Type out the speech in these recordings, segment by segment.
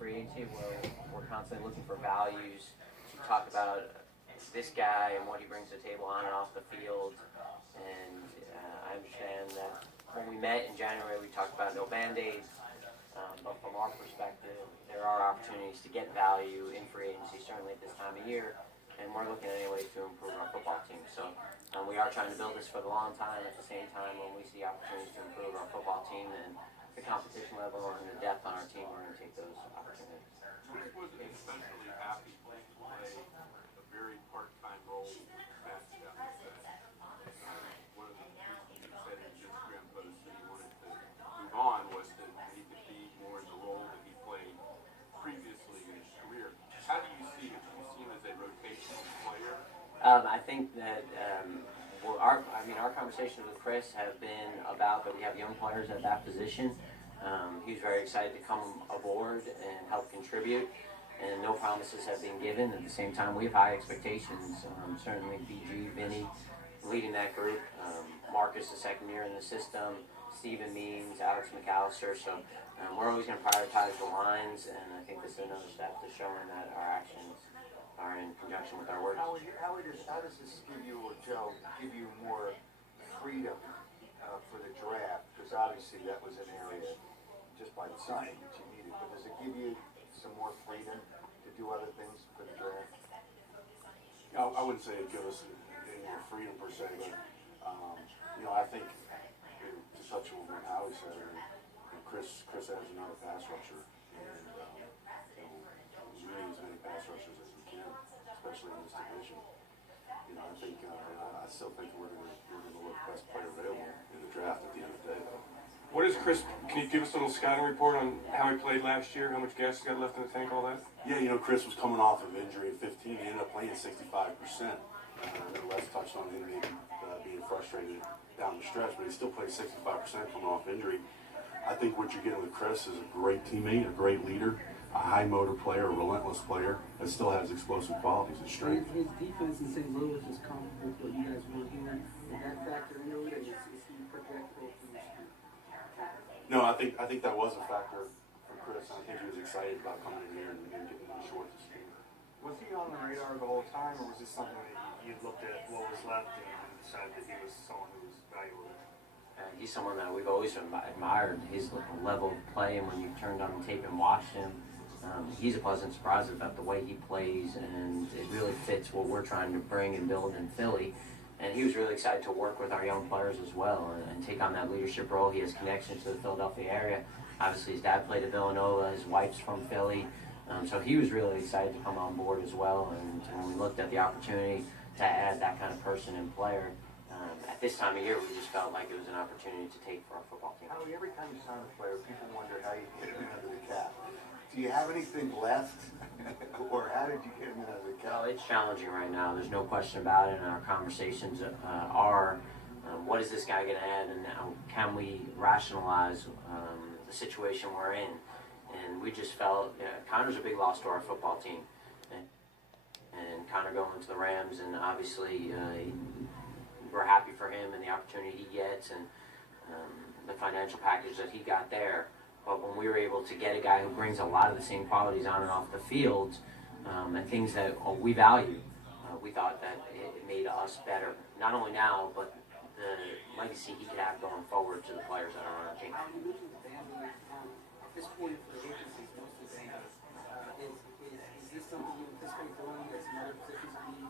free agency, we're constantly looking for values to talk about this guy and what he brings to the table on and off the field. And I understand that when we met in January, we talked about no Band-Aids. But from our perspective, there are opportunities to get value in free agency, certainly at this time of year. And we're looking at any ways to improve our football team. So we are trying to build this for the long time. At the same time, when we see opportunities to improve our football team and the competition level and the depth on our team, we're going to take those opportunities. Chris was especially happy to play a very part-time role back down the stretch. One of the things he said in his Instagram post that he wanted to move on was that he could be more in the role that he played previously in his career. How do you see it? Do you see him as a rotational player? I think that our conversations with Chris have been about that we have young players at that position. He's very excited to come aboard and help contribute, and no promises have been given. At the same time, we have high expectations. Certainly, BG, Vinny leading that group. Marcus, the second year in the system. Steven Means, Alex McAllister. So we're always going to prioritize the lines, and I think this is another step to showing that our actions are in conjunction with our words. How does this give you, or Joe, give you more freedom for the draft? Because obviously that was an area, just by design, that you needed. But does it give you some more freedom to do other things for the draft? I wouldn't say it gives us any more freedom per se, but I think to touch on what Howie said, Chris has another pass rusher, and we need as many pass rushers as we can, especially in this division. I think I still think we're going to look best player available in the draft at the end of the day, though. What is Chris? Can you give us a little scouting report on how he played last year? How much gas he's got left in the tank? All that. Yeah, Chris was coming off of injury in 15. He ended up playing 65%. I know Les touched on him being frustrated down the stretch, but he still plays 65% coming off injury. I think what you're getting with Chris is a great teammate, a great leader, a high motor player, a relentless player that still has explosive qualities and strength. His defense in St. Louis is comparable with what you guys want here. Did that factor into it, and is he projectable from this year? No, I think that was a factor for Chris. I think he was excited about coming in here and getting the shorts to speed. Was he on the radar the whole time, or was this something that you looked at what was left and decided that he was someone who was valuable? He's someone that we've always admired, his level of play, and when you turned on the tape and watched him, he's a pleasant surprise about the way he plays, and it really fits what we're trying to bring and build in Philly. And he was really excited to work with our young players as well and take on that leadership role. He has connections to the Philadelphia area. Obviously, his dad played at Villanova, his wife's from Philly. So he was really excited to come on board as well. And when we looked at the opportunity to add that kind of person and player, at this time of year, we just felt like it was an opportunity to take for our football team. Howie, every time you sign a player, people wonder how you get him under the cap. Do you have anything left, or how did you get him under the cap? Well, it's challenging right now. There's no question about it, and our conversations are, what is this guy going to add, and can we rationalize the situation we're in? And we just felt Connor's a big loss to our football team. And Connor going to the Rams, and obviously we're happy for him and the opportunity he gets and the financial package that he got there. But when we were able to get a guy who brings a lot of the same qualities on and off the field and things that we value, we thought that it made us better, not only now, but the legacy he could have going forward to the players that are on our team. You mentioned the Band-Aid. At this point for agencies, mostly Band-Aids. Is this something you anticipate doing as some other positions need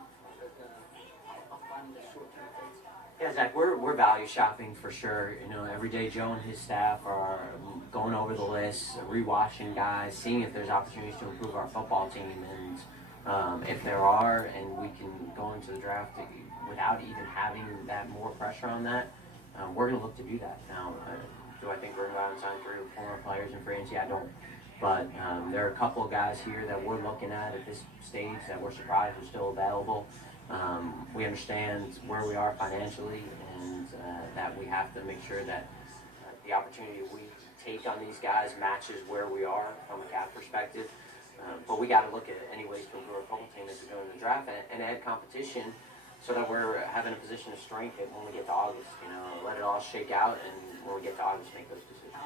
finding the short-term fix? Yeah, Zach, we're value shopping for sure. Every day Joe and his staff are going over the list, rewatching guys, seeing if there's opportunities to improve our football team, and if there are, and we can go into the draft without even having that more pressure on that, we're going to look to do that. Now, do I think we're going to go out and sign 3 or 4 more players in free agency? I don't. But there are a couple of guys here that we're looking at this stage that we're surprised are still available. We understand where we are financially, and that we have to make sure that the opportunity we take on these guys matches where we are from a cap perspective. But we got to look at any ways to improve our football team as we go into the draft and add competition so that we're having a position of strength when we get to August. Let it all shake out, and when we get to August, make those decisions.